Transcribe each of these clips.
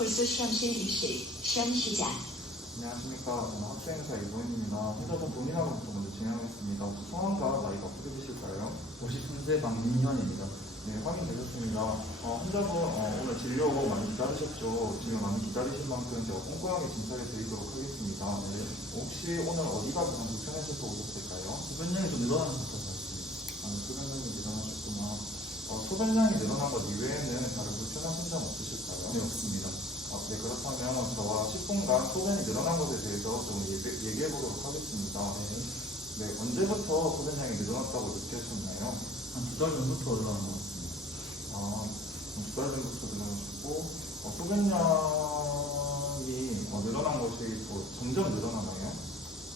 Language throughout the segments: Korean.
홀수 시험실 입실, 시험 시작. 안녕하십니까. 저는 학생사 이보현입니다. 혼자서 본인하고부터 먼저 진행하겠습니다. 성함과 나이가 어떻게 되실까요? 53세 박민현입니다. 네, 확인되셨습니다. 혼자서 오늘 진료 많이 기다리셨죠? 지금 많이 기다리신 만큼 제가 꼼꼼하게 진찰해 드리도록 하겠습니다. 네. 혹시 오늘 어디가 가장 불편하셔서 오셨을까요? 소변량이 좀 늘어나는 것 같아서 소변량이 늘어나셨구나. 소변량이 늘어난 것 이외에는 다른 불편하신 점 없으실까요? 네, 없습니다. 네, 그렇다면 저와 10분간 소변이 늘어난 것에 대해서 좀 얘기해 보도록 하겠습니다. 네, 언제부터 소변량이 늘어났다고 느끼셨나요? 한 두 달 전부터 늘어나는 것 같습니다. 두 달 전부터 늘어나셨고, 소변량이 늘어난 것이 점점 늘어나나요?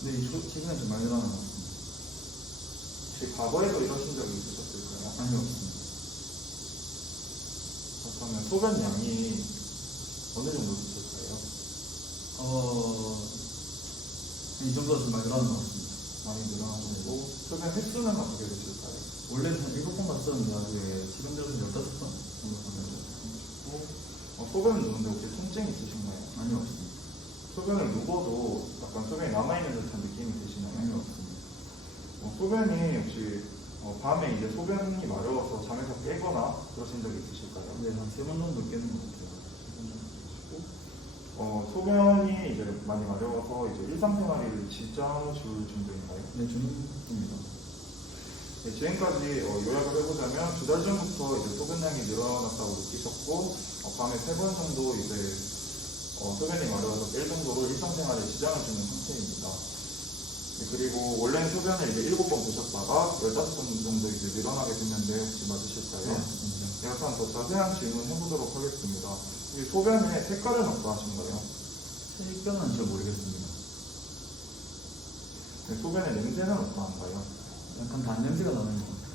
네, 최근에 좀 많이 늘어나는 것 같습니다. 혹시 과거에도 이러신 적이 있으셨을까요? 아니요, 없습니다. 그렇다면 소변량이 어느 정도 되실까요? 이 정도가 좀 많이 늘어나는 것 같습니다. 많이 늘어나셨고, 소변 횟수는 어떻게 되실까요? 원래는 한 7번 갔었는데, 지금 들어서 15번 정도 갔는데. 소변을 누는데 혹시 통증이 있으신가요? 아니요, 없습니다. 소변을 누워도 약간 소변이 남아있는 듯한 느낌이 드시나요? 아니요, 없습니다. 소변이 혹시 밤에 이제 소변이 마려워서 잠에서 깨거나 그러신 적이 있으실까요? 네, 한 3번 정도 깨는 것 같아요. 소변이 이제 많이 마려워서 이제 일상생활을 지장을 줄 정도인가요? 네, 중입니다. 네, 지금까지 요약을 해보자면 두 달 전부터 이제 소변량이 늘어났다고 느끼셨고 밤에 3번 정도 이제 소변이 마려워서 깰 정도로 일상생활에 지장을 주는 상태입니다. 네, 그리고 원래는 소변을 이제 7번 보셨다가 15번 정도 이제 늘어나게 됐는데 혹시 맞으실까요? 네, 맞습니다. 약간 더 자세한 질문 해보도록 하겠습니다. 이 소변의 색깔은 어떠하신가요? 색변은 잘 모르겠습니다. 네, 소변의 냄새는 어떠한가요? 약간 단 냄새가 나는 것 같아요.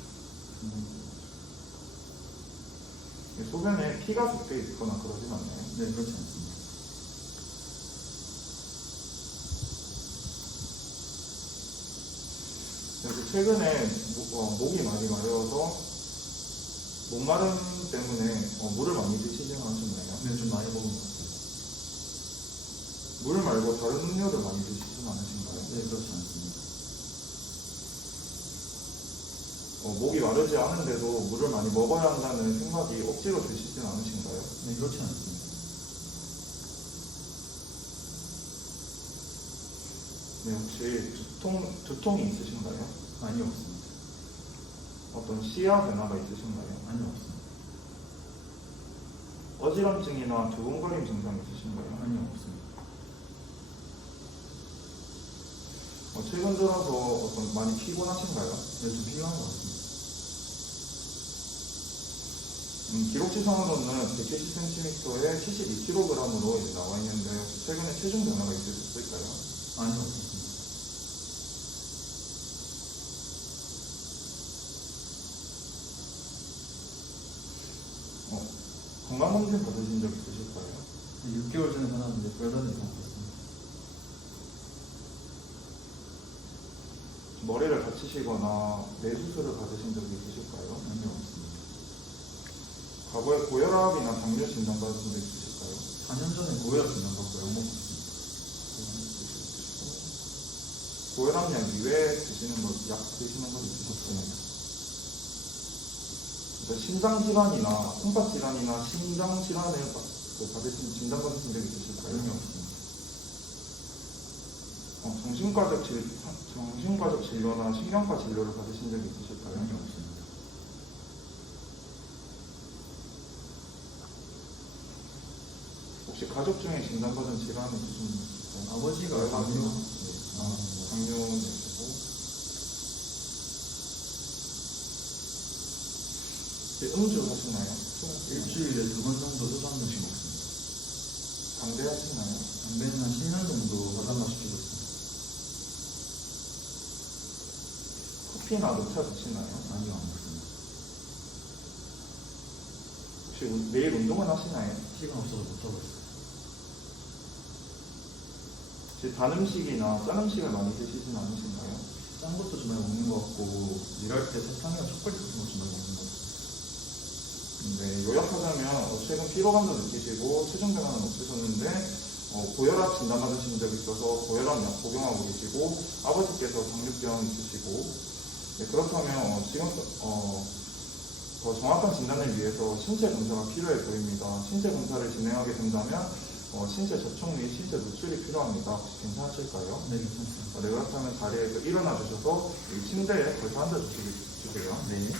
네, 소변에 피가 섞여 있거나 그러진 않나요? 네, 그렇지 않습니다. 그래서 최근에 목이 많이 마려워서 목마름 때문에 물을 많이 드시진 않으셨나요? 네, 좀 많이 먹은 것 같아요. 물 말고 다른 음료를 많이 드시진 않으신가요? 네, 그렇지 않습니다. 목이 마르지 않은데도 물을 많이 먹어야 한다는 생각이 억지로 드시진 않으신가요? 네, 그렇지 않습니다. 네, 혹시 두통이 있으신가요? 아니요, 없습니다. 어떤 시야 변화가 있으신가요? 아니요, 없습니다. 어지럼증이나 두근거림 증상 있으신가요? 아니요, 없습니다. 최근 들어서 많이 피곤하신가요? 네, 좀 필요한 것 같습니다. 기록지상으로는 170cm에 72kg으로 이제 나와 있는데 혹시 최근에 체중 변화가 있으셨을까요? 아니요, 없습니다. 건강검진 받으신 적 있으실까요? 6개월 전에 받았는데 별다른 이상 없었습니다. 머리를 다치시거나 뇌 수술을 받으신 적이 있으실까요? 아니요, 없습니다. 과거에 고혈압이나 당뇨 진단 받으신 적 있으실까요? 4년 전에 고혈압 진단받고 약 먹었습니다. 고혈압약 이외에 드시는 약 드시는 건 있으셨어요? 신장 질환이나 콩팥 질환이나 심장 질환을 받으신 진단 받으신 적 있으실까요? 아니요, 없습니다. 정신과적 진료나 신경과 진료를 받으신 적이 있으실까요? 아니요, 없습니다. 혹시 가족 중에 진단받은 질환이 있으신 분 있으실까요? 아버지가 당뇨. 당뇨는 있고 음주 하시나요? 일주일에 2번 정도 소주 한 병씩 먹습니다. 담배 하시나요? 담배는 한 10년 정도 화장만 시키고 있습니다. 커피나 녹차 드시나요? 아니요, 안 먹습니다. 혹시 매일 운동은 하시나요? 시간 없어서 못 하고 있어요. 혹시 단 음식이나 짠 음식을 많이 드시진 않으신가요? 짠 것도 좀 많이 먹는 것 같고, 일할 때 사탕이나 초콜릿 같은 거 좀 많이 먹는 것 같아요. 네, 요약하자면 최근 피로감도 느끼시고 체중 변화는 없으셨는데 고혈압 진단 받으신 적이 있어서 고혈압 약 복용하고 계시고 아버지께서 당뇨병 있으시고 네, 그렇다면 지금 더 정확한 진단을 위해서 신체 검사가 필요해 보입니다. 신체 검사를 진행하게 된다면 신체 접촉 및 신체 노출이 필요합니다. 혹시 괜찮으실까요? 네, 괜찮습니다. 네, 그렇다면 자리에서 일어나 주셔서 이 침대에 걸터 앉아 주세요. 네.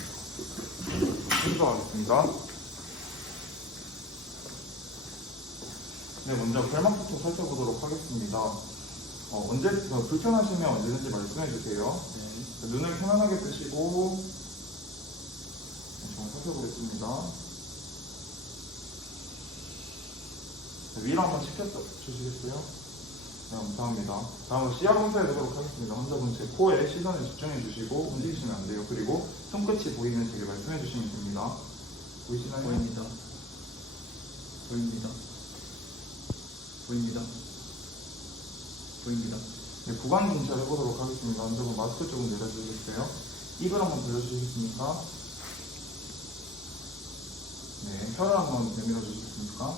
인도하겠습니다. 네, 먼저 결막부터 살펴보도록 하겠습니다. 언제 불편하시면 언제든지 말씀해 주세요. 네. 눈을 편안하게 뜨시고 좀 살펴보겠습니다. 위로 한번 시켜주시겠어요? 네, 감사합니다. 다음으로 시야 검사해 보도록 하겠습니다. 환자분 제 코에 시선을 집중해 주시고 움직이시면 안 돼요. 그리고 손끝이 보이는 쪽에 말씀해 주시면 됩니다. 보이시나요? 보입니다. 보입니다. 보입니다. 보입니다. 네, 구강 진찰 해보도록 하겠습니다. 환자분 마스크 조금 내려주시겠어요? 입을 한번 벌려주시겠습니까? 네, 혀를 한번 내밀어 주시겠습니까?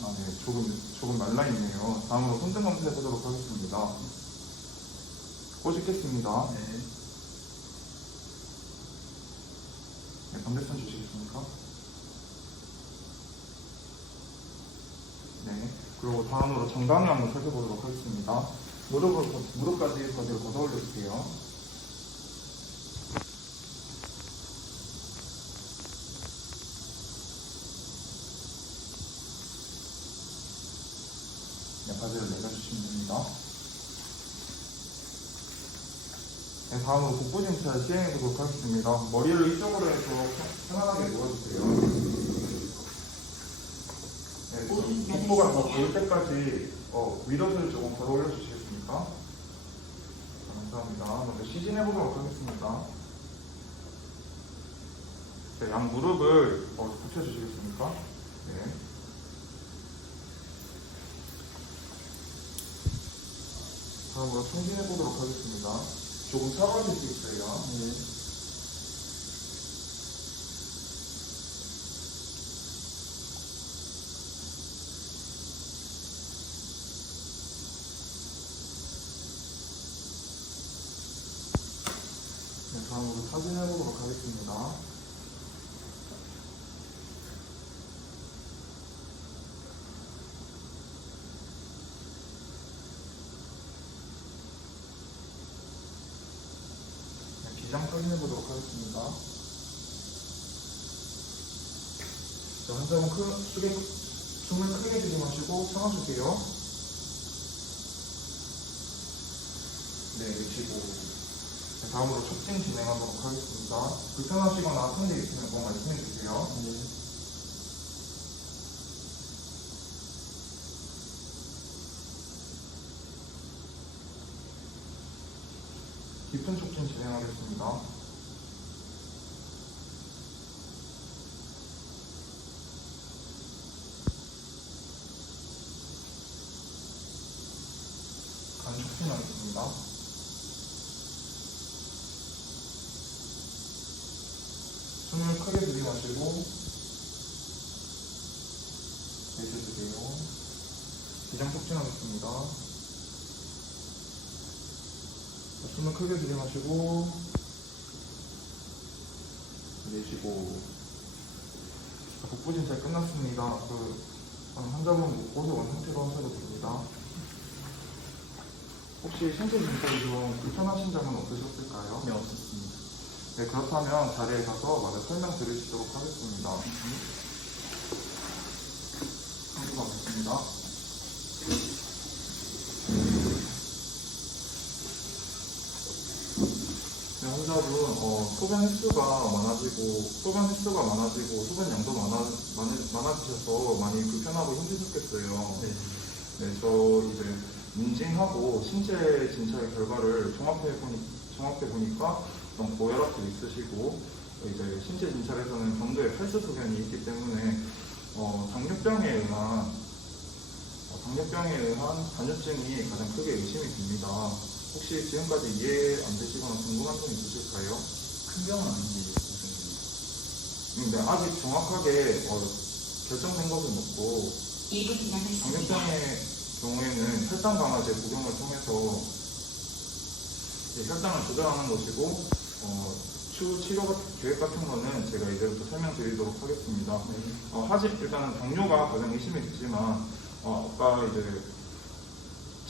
네, 조금 말라있네요. 다음으로 손등 검사 해보도록 하겠습니다. 꼬집겠습니다. 네. 네, 반대손 주시겠습니까? 네, 그리고 다음으로 정강이 한번 살펴보도록 하겠습니다. 무릎까지 거기를 걷어 올려주세요. 네, 바지를 내려주시면 됩니다. 네, 다음으로 복부 진찰 시행해보도록 하겠습니다. 머리를 이쪽으로 해서 편안하게 누워주세요. 네, 복부가 더 보일 때까지 위로를 조금 걸어 올려주시겠습니까? 감사합니다. 먼저 시진해보도록 하겠습니다. 네, 양 무릎을 붙여주시겠습니까? 네. 다음으로 청진해보도록 하겠습니다. 조금 차가워질 수 있어요. 네. 네, 다음으로 사진해보도록 하겠습니다. 네, 기장 사진해보도록 하겠습니다. 자, 환자분 숨을 크게 들이마시고 참아주세요. 네, 내쉬고. 네, 다음으로 촉진 진행하도록 하겠습니다. 불편하시거나 아픈 데 있으면 꼭 말씀해 주세요. 네. 깊은 촉진 진행하겠습니다. 간 촉진하겠습니다. 숨을 크게 들이마시고 내쉬어주세요. 기장 촉진하겠습니다. 숨을 크게 들이마시고 내쉬고. 복부 진찰 끝났습니다. 환자분 옷을 원상태로 하셔도 됩니다. 혹시 신체 진찰이 좀 불편하신 점은 없으셨을까요? 네, 없었습니다. 네, 그렇다면 자리에 가서 마저 설명 드리도록 하겠습니다. 한두번 있습니다. 네, 환자분 소변 횟수가 많아지고 소변 양도 많아지셔서 많이 불편하고 힘드셨겠어요. 네. 네, 저 이제 문진하고 신체 진찰 결과를 종합해 보니까 고혈압도 있으시고 이제 신체 진찰에서는 경도에 팔수 소견이 있기 때문에 당뇨병에 의한 간염증이 가장 크게 의심이 됩니다. 혹시 지금까지 이해 안 되시거나 궁금한 점 있으실까요? 큰 병은 아닌데, 네, 아직 정확하게 결정된 것은 없고 2분 남았습니다. 당뇨병의 경우에는 혈당 감화제 복용을 통해서 혈당을 조절하는 것이고 추후 치료 계획 같은 거는 제가 이제부터 설명드리도록 하겠습니다. 일단 당뇨가 가장 의심이 되지만 아까 이제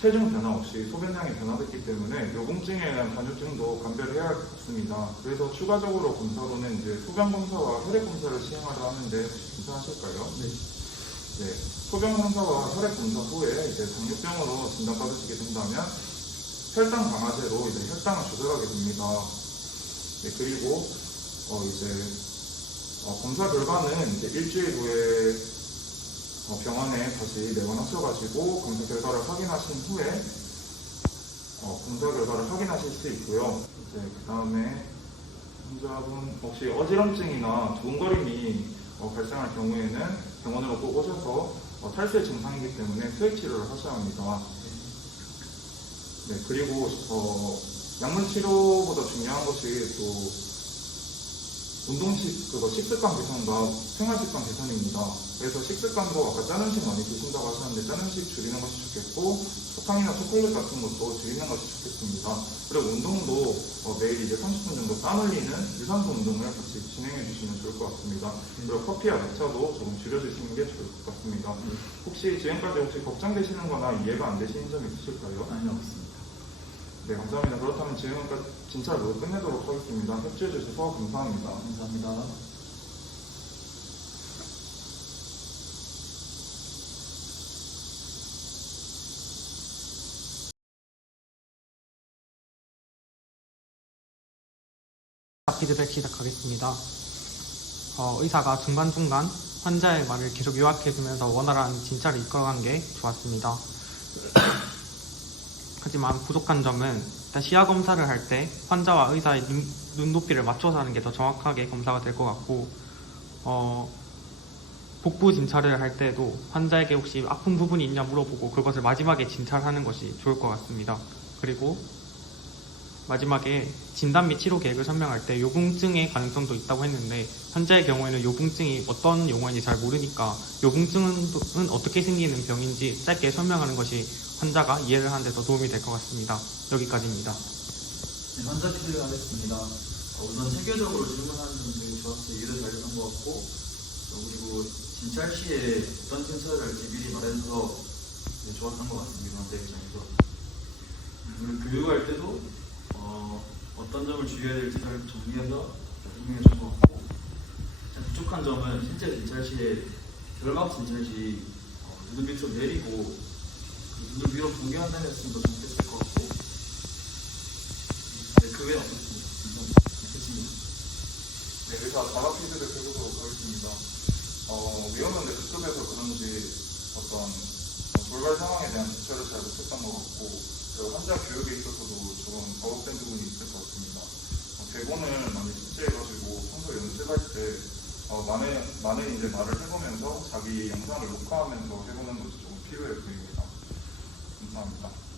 체중 변화 없이 소변량이 변화됐기 때문에 요공증에 대한 단유증도 감별해야겠습니다. 그래서 추가적으로 검사로는 이제 소변 검사와 혈액 검사를 시행하려 하는데 괜찮으실까요? 네. 소변 검사와 혈액 검사 후에 이제 당뇨병으로 진단받으시게 된다면 혈당 강화제로 이제 혈당을 조절하게 됩니다. 네, 그리고 검사 결과는 이제 일주일 후에 병원에 다시 내원하셔가지고 검사 결과를 확인하신 후에 검사 결과를 확인하실 수 있고요. 이제 그 다음에 환자분 혹시 어지럼증이나 두근거림이 발생할 경우에는 병원으로 꼭 오셔서 탈수의 증상이기 때문에 수액 치료를 하셔야 합니다. 네, 그리고 약물 치료보다 중요한 것이 또 식습관 개선과 생활습관 개선입니다. 그래서 식습관도 아까 짠 음식 많이 드신다고 하셨는데 짠 음식 줄이는 것이 좋겠고 사탕이나 초콜릿 같은 것도 줄이는 것이 좋겠습니다. 그리고 운동도 매일 이제 30분 정도 땀 흘리는 유산소 운동을 같이 진행해 주시면 좋을 것 같습니다. 그리고 커피와 녹차도 조금 줄여주시는 게 좋을 것 같습니다. 혹시 지금까지 걱정되시는 거나 이해가 안 되시는 점 있으실까요? 아니요, 없습니다. 네, 감사합니다. 그렇다면 지금까지 진찰 모두 끝내도록 하겠습니다. 협조해 주셔서 감사합니다. 감사합니다. 피드백 시작하겠습니다. 의사가 중간중간 환자의 말을 계속 요약해주면서 원활한 진찰을 이끌어간 게 좋았습니다. 하지만 부족한 점은 일단 시야 검사를 할 때 환자와 의사의 눈높이를 맞춰서 하는 게 더 정확하게 검사가 될 것 같고 복부 진찰을 할 때도 환자에게 혹시 아픈 부분이 있냐 물어보고 그것을 마지막에 진찰하는 것이 좋을 것 같습니다. 그리고 마지막에 진단 및 치료 계획을 설명할 때 요궁증의 가능성도 있다고 했는데 환자의 경우에는 요궁증이 어떤 용어인지 잘 모르니까 요궁증은 어떻게 생기는 병인지 짧게 설명하는 것이 환자가 이해를 하는 데 더 도움이 될 것 같습니다. 여기까지입니다. 네, 환자 피드백 하겠습니다. 우선 체계적으로 질문하는 점들이 좋았어요. 이해도 잘 됐던 것 같고 그리고 진찰 시에 어떤 진찰을 할지 미리 말해서 좋았던 것 같습니다. 환자 입장에서. 그리고 교육할 때도 어떤 점을 주의해야 될지 잘 정리해서 설명해 준 것 같고 부족한 점은 실제 진찰 시에 결과업 진찰 시 눈을 밑으로 내리고 눈을 위로 붕괴한 다음에 했으면 더 좋겠을 것 같고 그 외에는 없었습니다. 감사합니다. 끝입니다. 네, 의사 자가 피드백 해보도록 하겠습니다. 위험한데 급급해서 그런지 어떤 돌발 상황에 대한 대처를 잘 못했던 것 같고 그리고 환자 교육에 있어서도 조금 버벅된 부분이 있을 것 같습니다. 대본을 많이 숙지해가지고 평소 연습할 때 많은 이제 말을 해보면서 자기 영상을 녹화하면서 해보는 것이 조금 필요해 보입니다. 감사합니다.